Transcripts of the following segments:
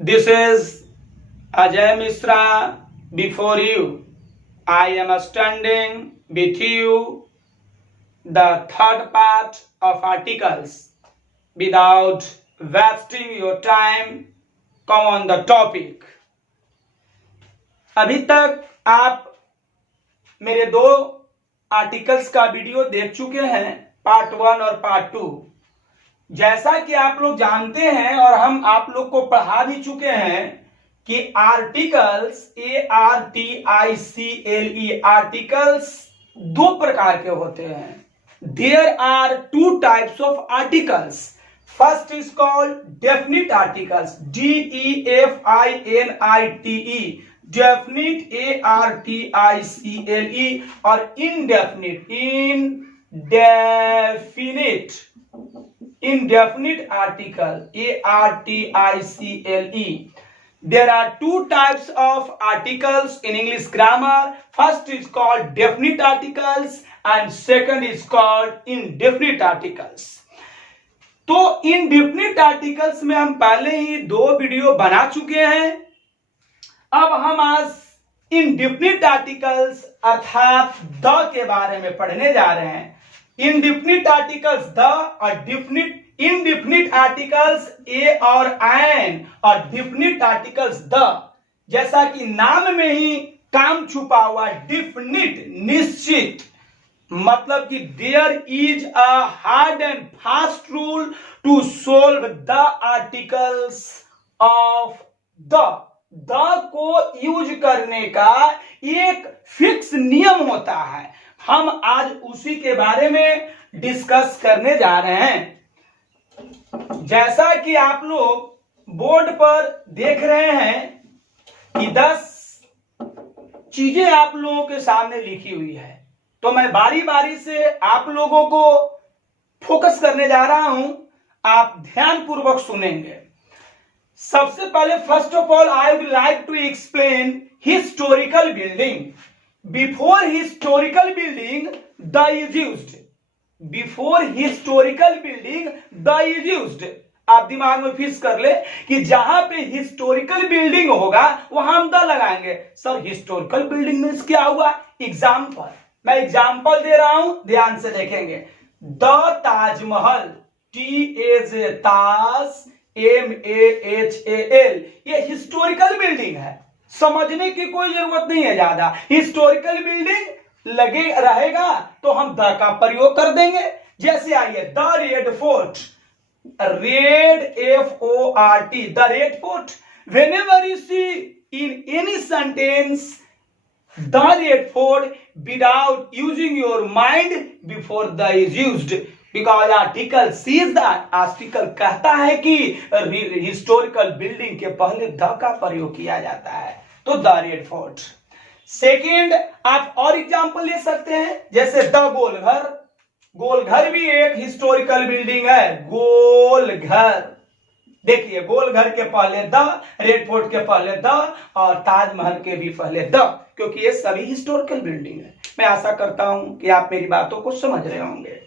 This is Ajay Misra before you. I am standing with you the third part of articles. Without wasting your time, come on the topic. अभी तक आप मेरे दो articles का video देख चुके हैं, पार्ट 1 और पार्ट 2। जैसा कि आप लोग जानते हैं और हम आप लोग को पढ़ा भी चुके हैं कि आर्टिकल्स ARTICLE आर्टिकल्स दो प्रकार के होते हैं। There are two types of articles. First is called definite articles, DEFINITE, definite ARTICLE, और indefinite article ARTICLE. There are two types of articles in English grammar. First is called definite articles and second is called indefinite articles. तो indefinite articles में हम पहले ही दो video बना चुके हैं। अब हम आज indefinite articles अर्थात द के बारे में पढ़ने जा रहे हैं। indefinite articles द और indefinite articles ए और एन और definite articles द। जैसा कि नाम में ही काम छुपा हुआ, definite निश्चित, मतलब कि there is a hard and fast rule to solve the articles of the को यूज करने का एक फिक्स नियम होता है। हम आज उसी के बारे में डिस्कस करने जा रहे हैं। जैसा कि आप लोग बोर्ड पर देख रहे हैं कि 10 चीजें आप लोगों के सामने लिखी हुई है, तो मैं बारी बारी से आप लोगों को फोकस करने जा रहा हूं, आप ध्यानपूर्वक सुनेंगे। सबसे पहले first of all I would like to explain historical building. Before historical building the is used. Before historical building the is used. आप दिमाग में फिक्स कर ले कि जहां पे हिस्टोरिकल बिल्डिंग होगा वहां हम द लगाएंगे। सर हिस्टोरिकल बिल्डिंग मींस क्या हुआ? एग्जाम्पल, मैं एग्जाम्पल दे रहा हूं, ध्यान से देखेंगे। द ताजमहल, ताज MAHAL, ये हिस्टोरिकल बिल्डिंग है। समझने की कोई जरूरत नहीं है ज्यादा। हिस्टोरिकल बिल्डिंग लगे रहेगा तो हम द का प्रयोग कर देंगे। जैसे आइए, the Red Fort, red FORT, the Red Fort. Whenever you see in any sentence the Red Fort without using your mind before the is used, because article says that, article कहता है कि historical building के पहले the का प्रयोग किया जाता है। तो द रेड फोर्ट। सेकेंड, आप और एग्जांपल ले सकते हैं, जैसे द गोलघर। गोलघर भी एक हिस्टोरिकल बिल्डिंग है। गोलघर, देखिए गोलघर के पहले द, रेड फोर्ट के पहले द और ताजमहल के भी पहले द, क्योंकि ये सभी हिस्टोरिकल बिल्डिंग है। मैं आशा करता हूं कि आप मेरी बातों को समझ रहे होंगे।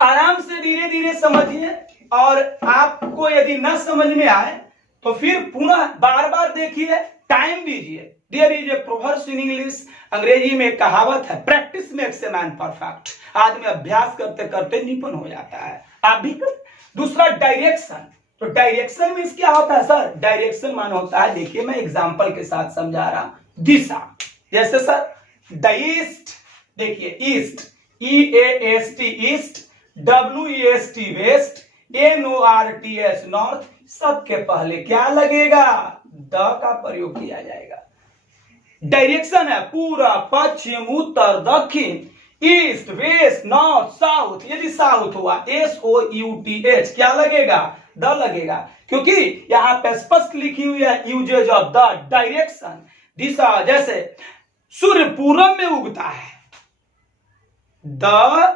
आराम से धीरे धीरे समझिए, और आपको यदि न समझ में आए तो फिर पुनः बार बार देखिए, टाइम दीजिए। There is a proverb in English, अंग्रेजी में एक कहावत है, practice makes a man perfect. आदमी अभ्यास करते करते निपुण हो जाता है। आप भी कर। दूसरा, डायरेक्शन। तो डायरेक्शन मींस क्या होता है सर? डायरेक्शन मान होता है, देखिए मैं एग्जांपल के साथ समझा रहा हूं, दिशा। जैसे सर द ईस्ट, देखिए east, EAST east, WEST west, NORTH north, सबके पहले क्या लगेगा? द का प्रयोग किया जाएगा। डायरेक्शन है पूरा, पश्चिम, उत्तर, दक्षिण, ईस्ट, वेस्ट, नॉर्थ, साउथ। यदि साउथ हुआ SOUTH, क्या लगेगा? द लगेगा, क्योंकि यहां पे स्पष्ट लिखी हुई है यूजेज ऑफ द, डायरेक्शन, दिशा। जैसे सूर्य पूरब में उगता है, the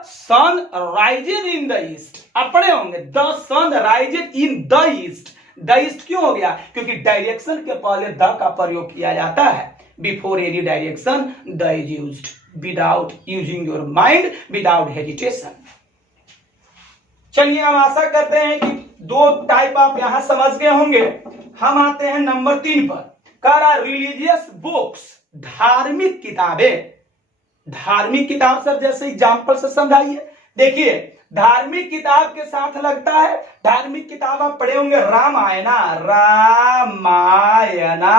sun rises in the east. आप पढ़े होंगे, the sun rises in the east. The east क्यों हो गया? क्योंकि डायरेक्शन के पहले द का प्रयोग किया जाता है। Before any direction the is used, without using your mind, without hesitation. चलिए हम आशा करते हैं कि दो टाइप आप यहां समझ गए होंगे। हम आते हैं नंबर 3 पर। कह रहा रिलीजियस बुक्स, धार्मिक किताबें। धार्मिक किताब सर जैसे एग्जाम्पल से समझाइए। देखिए धार्मिक किताब के साथ लगता है, धार्मिक किताब आप पढ़े होंगे रामायणा, रामायणा,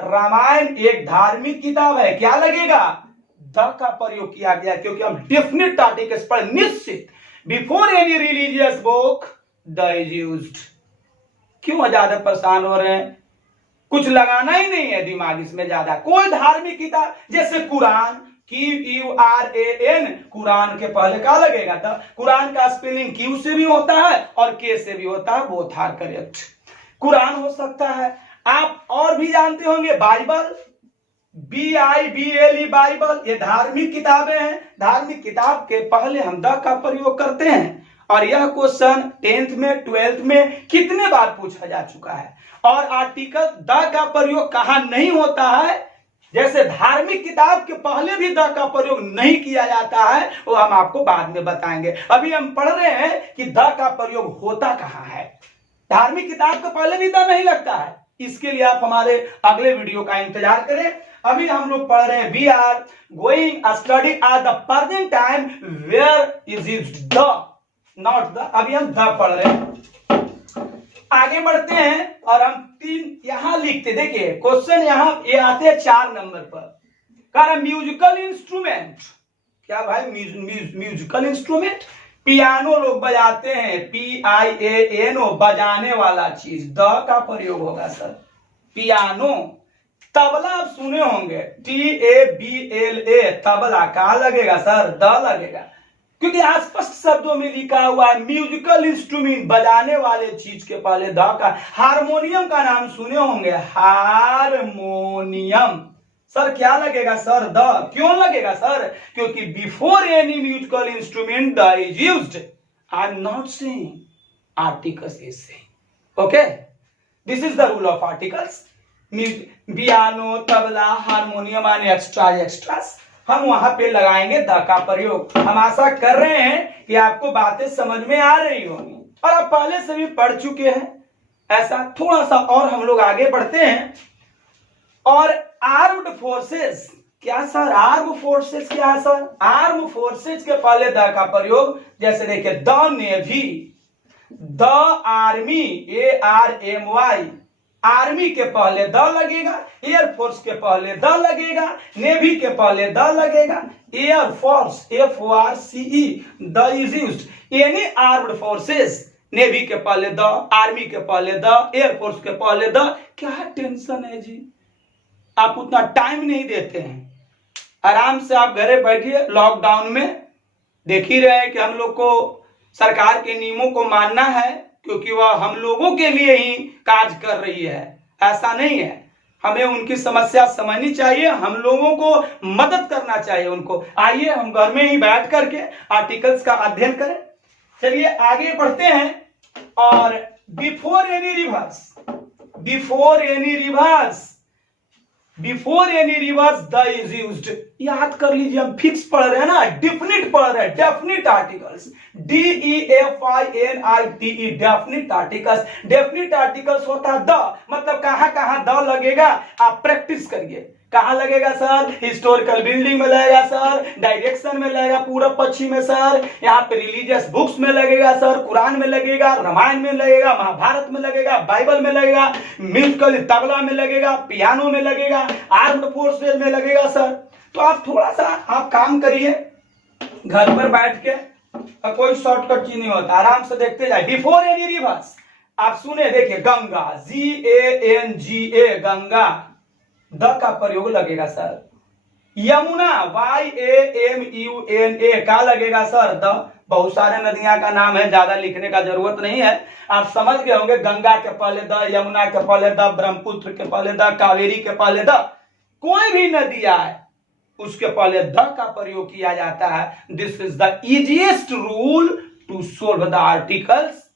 रामायण एक धार्मिक किताब है। क्या लगेगा? द का प्रयोग किया गया क्योंकि हम डेफिनेट आर्टिकल्स पर निश्चित, before any religious book the is used. क्यों ज्यादा परेशान हो रहे हैं? कुछ लगाना ही नहीं है दिमाग इसमें ज्यादा। कोई धार्मिक किताब जैसे कुरान, QURAN, कुरान के पहले क्या लगेगा? था कुरान का स्पेलिंग क्यू से भी होता है और के से भी होता है, बोथ आर करेक्ट। कुरान हो सकता है। आप और भी जानते होंगे बाइबल, BIBLE बाइबल, ये धार्मिक किताबें हैं। धार्मिक किताब के पहले हम द का प्रयोग करते हैं और यह क्वेश्चन 10th में 12th में कितने बार पूछा जा चुका है। और आर्टिकल द का प्रयोग कहां नहीं होता है, जैसे धार्मिक किताब के पहले भी द का प्रयोग नहीं किया जाता है, वो हम आपको बाद में बताएंगे। अभी हम पढ़ रहे हैं कि द का प्रयोग होता कहां है। धार्मिक किताब के पहले भी द नहीं लगता है, इसके लिए आप हमारे अगले वीडियो का इंतजार करें। अभी हम लोग पढ़ रहे हैं we are going study at the present time where is the, not the. अभी हम द पढ़ रहे हैं, आगे बढ़ते हैं और हम 3 यहां लिखते। देखिए क्वेश्चन यहां ये आते हैं 4 नंबर पर। कह म्यूजिकल इंस्ट्रूमेंट। क्या भाई? म्यूजिकल इंस्ट्रूमेंट, पियानो लोग बजाते हैं, PIANO, बजाने वाला चीज, द का प्रयोग होगा सर। पियानो। तबला आप सुने होंगे, TABLA, तबला। कहा लगेगा सर? द लगेगा क्योंकि स्पष्ट शब्दों में लिखा हुआ है म्यूजिकल इंस्ट्रूमेंट, बजाने वाले चीज के पहले द का। हारमोनियम का नाम सुने होंगे, हारमोनियम। सर क्या लगेगा सर? द। क्यों लगेगा सर? क्योंकि before any musical instrument the is used. I am not saying, articles is saying. Okay, this is the rule of articles. Piano, tabla, harmonium and extras हम वहां पे लगाएंगे द का प्रयोग। हम आशा कर रहे हैं कि आपको बातें समझ में आ रही होंगी और आप पहले से भी पढ़ चुके हैं। ऐसा थोड़ा सा और हम लोग आगे बढ़ते हैं। और आर्म्ड फोर्सेस, क्या सर? आर्म फोर्सेस क्या है सर? आर्म फोर्सेस के पहले द का प्रयोग, जैसे देखिए the navy, the army, ARMY, army के पहले द लगेगा, एयरफोर्स के पहले द लगेगा, नेवी के पहले द लगेगा, air force, FORCE, the is used. Any armed forces, navy के पहले द, आर्मी के पहले द, एयरफोर्स के पहले द। क्या टेंशन है जी? आप उतना टाइम नहीं देते हैं। आराम से आप घरे बैठिए। लॉकडाउन में देख ही रहे हैं कि हम लोग को सरकार के नियमों को मानना है क्योंकि वह हम लोगों के लिए ही कार्य कर रही है। ऐसा नहीं है, हमें उनकी समस्या समझनी चाहिए, हम लोगों को मदद करना चाहिए उनको। आइए हम घर में ही बैठ करके आर्टिकल्स का अध्ययन करें। चलिए आगे बढ़ते हैं। और before any reverse, before any reverse, before any reverse the is used. याद कर लीजिए, हम फिक्स पढ़ रहे हैं ना, डेफिनिट पढ़ रहे हैं, definite articles, DEFINITE, definite articles. Definite articles होता है द, मतलब कहां कहां द लगेगा आप प्रैक्टिस करिए। कहां लगेगा सर? हिस्टोरिकल बिल्डिंग में लगेगा सर, डायरेक्शन में लगेगा, पूरब पश्चिम में सर, यहाँ पे रिलीजियस बुक्स में लगेगा सर, कुरान में लगेगा, रामायण में लगेगा, महाभारत में लगेगा, बाइबल में लगेगा, म्यूजिकल तबला में लगेगा, पियानो में लगेगा, आर्म्ड फोर्सेज में लगेगा सर। तो आप थोड़ा सा आप काम करिए घर पर बैठ के, कोई शॉर्टकट चीज नहीं होता, आराम से देखते जाए। बिफोर एनी रिवर्स आप सुने, देखिए गंगा, GANGA, गंगा, द का प्रयोग लगेगा सर। यमुना, YAMUNA, का लगेगा सर? द। बहुत सारे नदियां का नाम है, ज्यादा लिखने का जरूरत नहीं है, आप समझ गए होंगे। गंगा के पहले द, यमुना के पहले द, ब्रह्मपुत्र के पहले द, कावेरी के पहले द। कोई भी नदी आए उसके पहले द का प्रयोग किया जाता है। This is the easiest rule to solve the articles.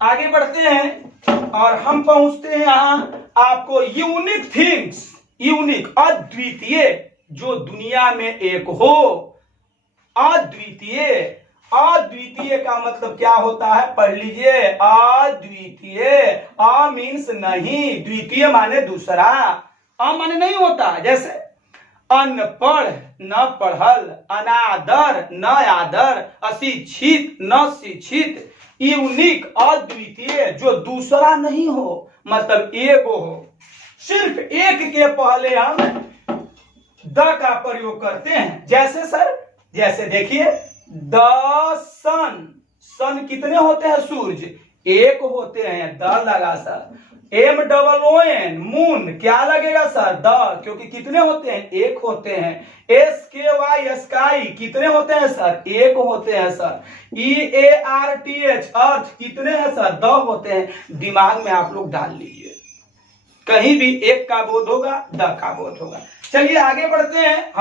आगे बढ़ते हैं और हम पहुंचते हैं यहां आपको यूनिक थिंग्स, यूनिक, अद्वितीय, जो दुनिया में एक हो, अद्वितीय, अद्वितीय का मतलब क्या होता है, पढ़ लीजिए। अद्वितीय, अ मीन्स नहीं, द्वितीय माने दूसरा, अ माने नहीं होता। जैसे अनपढ़ न पढ़ल, अनादर न आदर, अशिक्षित न शिक्षित। यूनिक अद्वितीय, जो दूसरा नहीं हो, मतलब एगो हो। सिर्फ एक के पहले हम द का प्रयोग करते हैं। जैसे सर, जैसे देखिए द सन, सन कितने होते हैं सूरज, एक होते हैं, द लगा सर। MOON, मून, क्या लगेगा सर, द, क्योंकि कितने होते हैं, एक होते हैं। SKY, स्काई, कितने होते हैं सर, एक होते हैं सर। EARTH, अर्थ, कितने हैं सर, द होते हैं। दिमाग में आप लोग डाल लीजिए, कहीं भी एक का बोध होगा, द का बोध होगा। चलिए आगे बढ़ते हैं।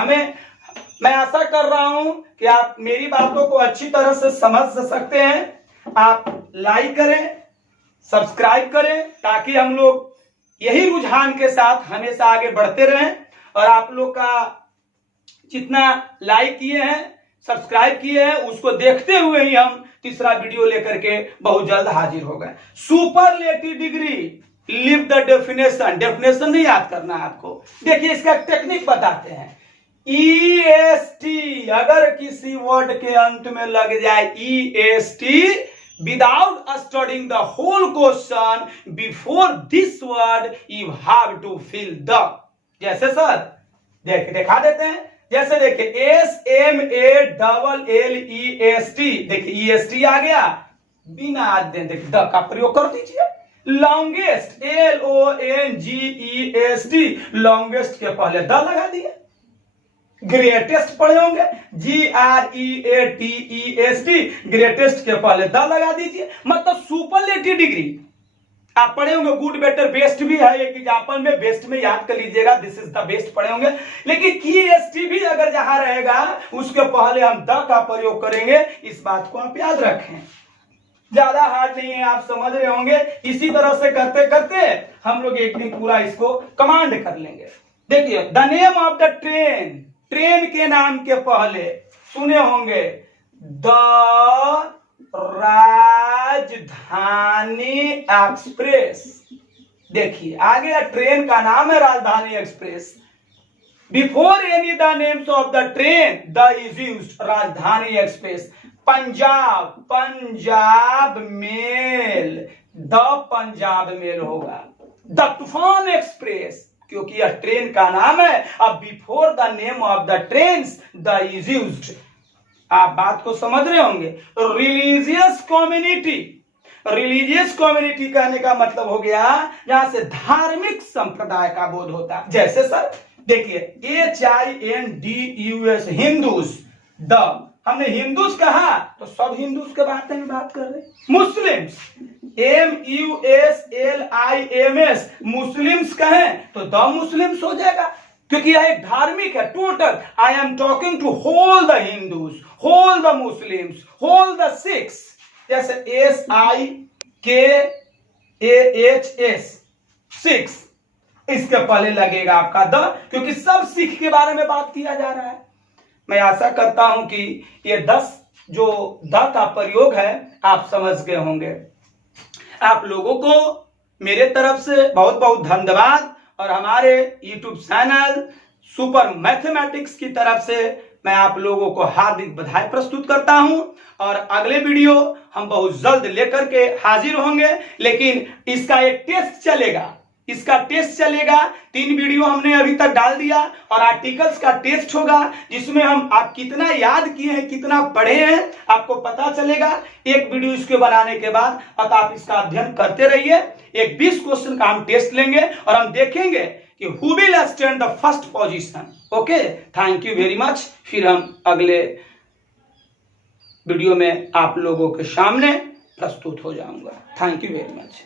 मैं आशा कर रहा हूं कि आप मेरी बातों को अच्छी तरह से समझ सकते हैं। आप लाइक करें, सब्सक्राइब करें, ताकि हम लोग यही रुझान के साथ हमेशा आगे बढ़ते रहें। और आप लोग का जितना लाइक किए हैं, सब्सक्राइब किए हैं, उसको देखते हुए ही हम तीसरा वीडियो लेकर के बहुत जल्द हाजिर हो गए। Superlative degree, leave the definition, definition नहीं याद करना है आपको। देखिए इसका टेक्निक बताते हैं। EST, अगर किसी वर्ड के अंत में लग जाए EST, without studying the whole question, before this word you have to fill the। जैसे सर देखा देते हैं। जैसे देखिए SMALLEST, देखिए EST आ गया, बिना अध्ययन देखिए द का प्रयोग कर दीजिए। लॉन्गेस्ट, LONGEST, लॉन्गेस्ट के पहले द लगा दिए। ग्रेटेस्ट पढ़े होंगे, GREATEST, ग्रेटेस्ट के पहले द लगा दीजिए। मतलब सुपरलेटिव डिग्री आप पढ़े होंगे, गुड बेटर बेस्ट भी है एक एग्जाम्पल में, बेस्ट में याद कर लीजिएगा, दिस इज द बेस्ट पढ़े होंगे। लेकिन EST भी अगर जहां रहेगा उसके पहले हम द का प्रयोग करेंगे। इस बात को आप याद रखें, ज्यादा हार्ड नहीं है, आप समझ रहे होंगे। इसी तरह से करते करते हम लोग एक दिन पूरा इसको कमांड कर लेंगे। देखिए the name of the train, train के नाम के पहले सुने होंगे द राजधानी एक्सप्रेस। देखिए आगे ट्रेन का नाम है Rajdhani express. Before any the names of the train the is used, Rajdhani express. Punjab, Punjab mail, the Punjab mail होगा। द तूफान एक्सप्रेस, क्योंकि यह ट्रेन का नाम है। अब before the name of the trains the is used. आप बात को समझ रहे होंगे। रिलीजियस कम्युनिटी, रिलीजियस कम्युनिटी कहने का मतलब हो गया जहां से धार्मिक संप्रदाय का बोध होता है। जैसे सर देखिए HINDUS, हिंदूस। द हमने हिंदूस कहा तो सब हिंदूस के बारे में बात कर रहे। मुस्लिम्स, MUSLIMS, मुस्लिम्स कहें तो द मुस्लिम्स हो जाएगा, क्योंकि यह एक धार्मिक है, total. I am talking to whole the Hindus, whole the Muslims, whole the Sikhs. जैसे SIKHS, सिख्स, इसके पहले लगेगा आपका द, क्योंकि सब सिख के बारे में बात किया जा रहा है। मैं आशा करता हूं कि ये 10 जो द का प्रयोग है आप समझ गए होंगे। आप लोगों को मेरे तरफ से बहुत बहुत धन्यवाद, और हमारे YouTube चैनल सुपर मैथमेटिक्स की तरफ से मैं आप लोगों को हार्दिक बधाई प्रस्तुत करता हूं। और अगले वीडियो हम बहुत जल्द लेकर के हाजिर होंगे। लेकिन इसका एक टेस्ट चलेगा, इसका टेस्ट चलेगा। 3 वीडियो हमने अभी तक डाल दिया, और आर्टिकल्स का टेस्ट होगा, जिसमें हम आप कितना याद किए हैं, कितना पढ़े हैं, आपको पता चलेगा। एक वीडियो इसके बनाने के बाद अब आप इसका अध्ययन करते रहिए। एक 20 क्वेश्चन का हम टेस्ट लेंगे, और हम देखेंगे कि who will stand the first position. Okay, thank you very much. फिर हम अगले वीडियो में आप लोगों के सामने प्रस्तुत हो जाऊंगा। Thank you very much.